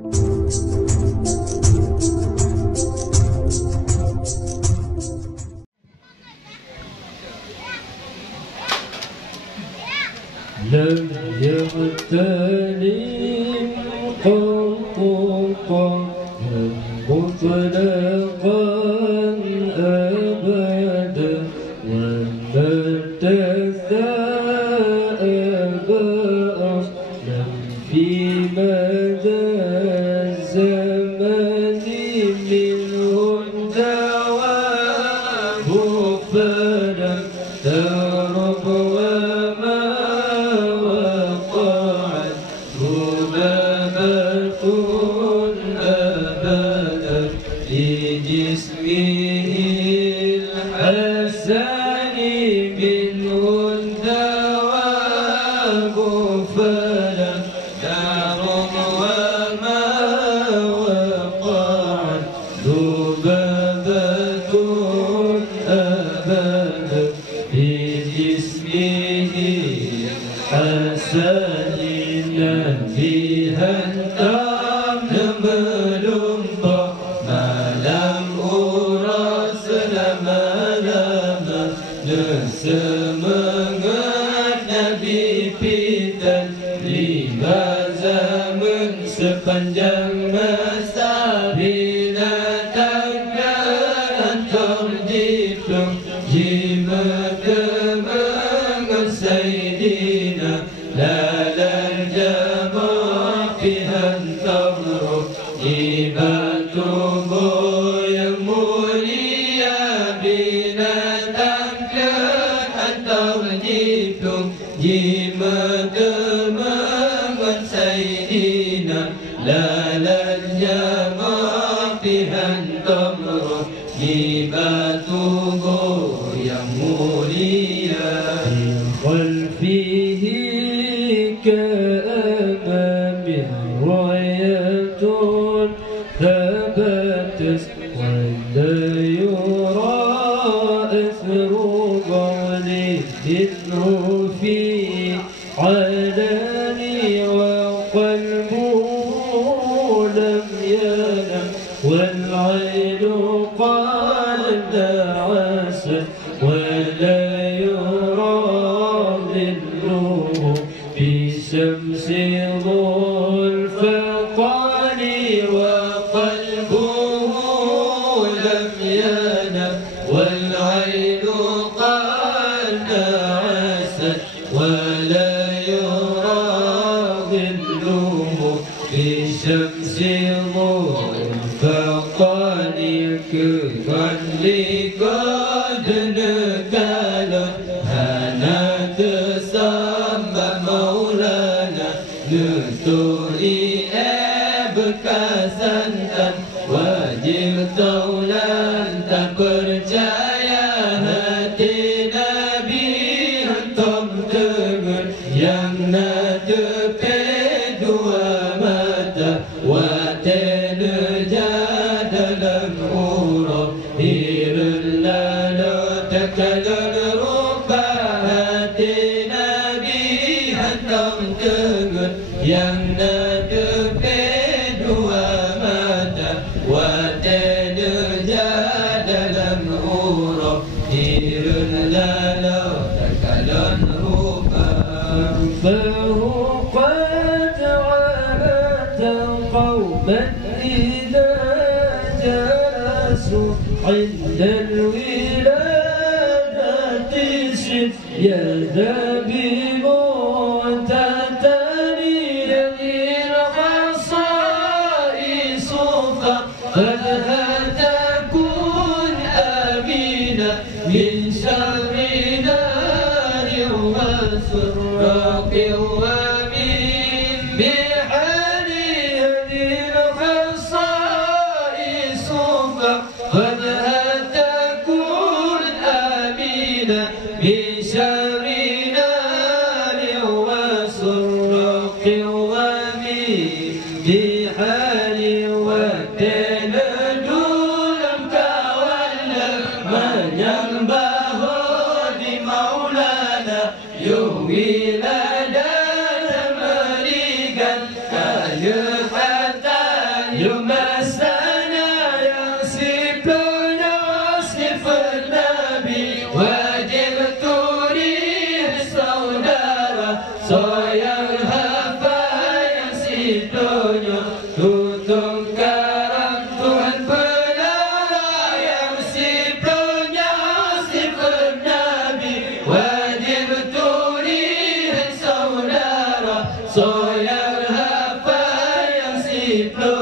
لم يغتنم قطا مطلقا أبدا وما تثاءب أصلا في مدى الزمن منهم دواب فلم ترب وما وقعت ذبابة أبدا في جسمه الحسن منه الدواب فلم ترب وما وقعت ذبابة أبدا في جسمه الحسن فيها الدم ملومة ما لم أرس لما لم نسمعت نبي fitan lima zaman sepanjang masa binatang dan terjiplung jimat kemengan Sayyidina lalal jamaah fihan tamruh ibat tubuh yang mulia binatang dan terjiplung jimat kemengan Sayyidina lalal jamaah fihan tamruh ibat tubuh yang mulia خلفه كأمام راية ثبتت ولا يرى أثر ضليل في علاني وقلبه لم ينم والعين قال دعست ولا يرى ظله في شمس الفقر وقلبه لم ينم والعين قد نعست ولا يرى ظله في شمس الفقر كفن قد نكال هنا تسمى مولانا نتوري بكاسنtan wajib taulan tak percaya hati Nabi hantam dengar yang nadepe dua mata waten jadalan urab hirul lalo takalan rupa hati Nabi hantam dengar yang nadepe dua mata waten jadalan urab hirul lalo takalan rupa فهو قد عبد قوما إذا جلسوا عند الولادة سد يذبب تتري الخصائص فقد تكون أمينة من شر نار وسراق ومن بحال هذه الخصائص فقد تكون أمينة من شر نار وسراق ومن بحال وتنجولم تولى من ينبه لمولانا يهوي لدى مريقا حتى Yumasana yang sipulnya sifat Nabi, wajib turis saudara. Soyang hafal yang sipulnya tutung karang Tuhan pelara. Yang sipulnya sifat Nabi, wajib turis saudara. Soyang hafal yang sipulnya